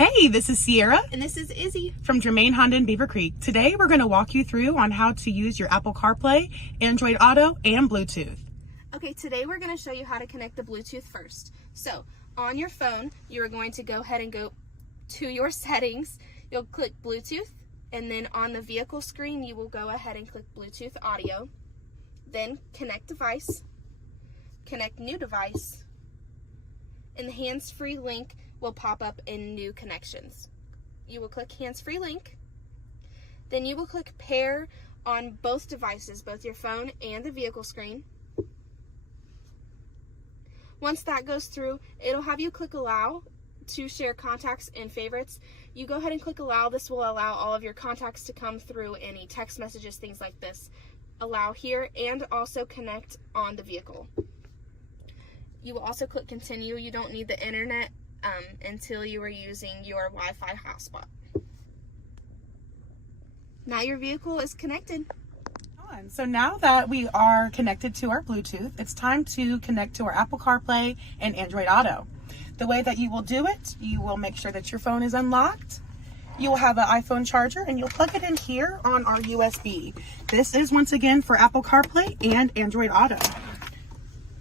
Hey, this is Sierra. And this is Izzy. From Germain Honda in Beavercreek. Today we're going to walk you through on how to use your Apple CarPlay, Android Auto, and Bluetooth. Okay, today we're going to show you how to connect the Bluetooth first. So, on your phone, you are going to go ahead and go to your settings. You'll click Bluetooth, and then on the vehicle screen, you will go ahead and click Bluetooth Audio. Then connect device, connect new device, and the hands-free link will pop up in new connections. You will click hands-free link, then you will click pair on both devices, both your phone and the vehicle screen. Once that goes through, it'll have you click allow to share contacts and favorites. You go ahead and click allow. This will allow all of your contacts to come through, any text messages, things like this. Allow here, and also connect on the vehicle. You will also click continue. You don't need the internet until you are using your Wi-Fi hotspot. Now your vehicle is connected. So now that we are connected to our Bluetooth, it's time to connect to our Apple CarPlay and Android Auto. The way that you will do it, you will make sure that your phone is unlocked. You will have an iPhone charger and you'll plug it in here on our USB. This is once again for Apple CarPlay and Android Auto.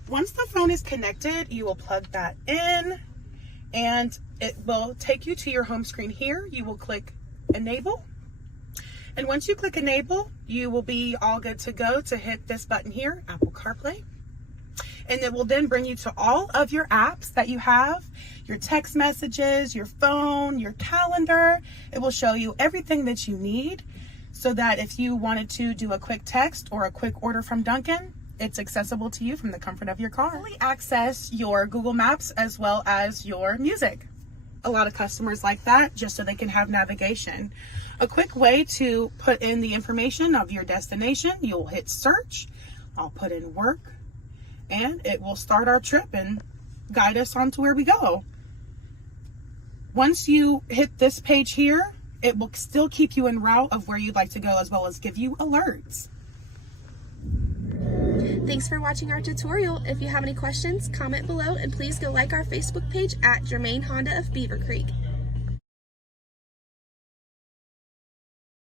Once the phone is connected, you will plug that in and it will take you to your home screen here. You will click enable. And once you click enable, you will be all good to go to hit this button here, Apple CarPlay. And it will then bring you to all of your apps that you have, your text messages, your phone, your calendar. It will show you everything that you need so that if you wanted to do a quick text or a quick order from Dunkin', it's accessible to you from the comfort of your car. Fully access your Google Maps as well as your music. A lot of customers like that just so they can have navigation. A quick way to put in the information of your destination, you'll hit search. I'll put in work and it will start our trip and guide us on to where we go. Once you hit this page here, it will still keep you en route of where you'd like to go as well as give you alerts. Thanks for watching our tutorial. If you have any questions, comment below, and please go like our Facebook page at Germain Honda of Beavercreek.